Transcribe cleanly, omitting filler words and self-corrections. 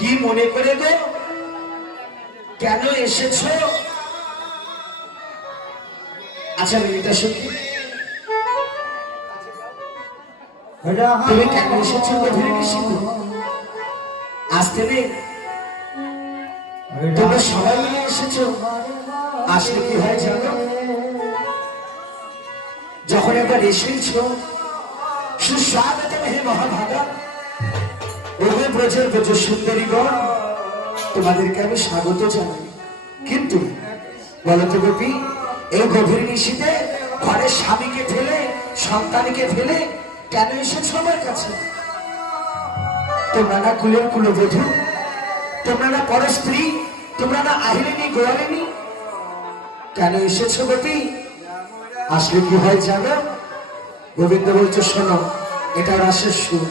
কি মনে করে গো, কেন এসেছো? আচ্ছা মেয়েটা সত্যি, তুমি কেন এসেছো গভীর নিশীথে? আসতে নেই, তোমরা সবাই মিলে এসেছো। আসলে কি হয় জানো, যখন একবার এসেছো, সুস্বাগতম হে মহাভাগা, ওহে ব্রজের ব্রজ সুন্দরীগণ, তোমাদেরকে আমি স্বাগত জানাই। কিন্তু বলতো গোপী, এই গভীর নিশীথে ঘরের স্বামীকে ফেলে, সন্তানকে ফেলে কেন এসেছো আমার কাছে? তোমরা না কুলের কুলবধূ, তোমরা না পরস্ত্রী, তোমরা না আহিরিনী গোয়ারিনী, কেন এসেছো গোপী? আসলে কি হয় জানো, গোবিন্দ বলছে শোনো, এটা রাসের সুর।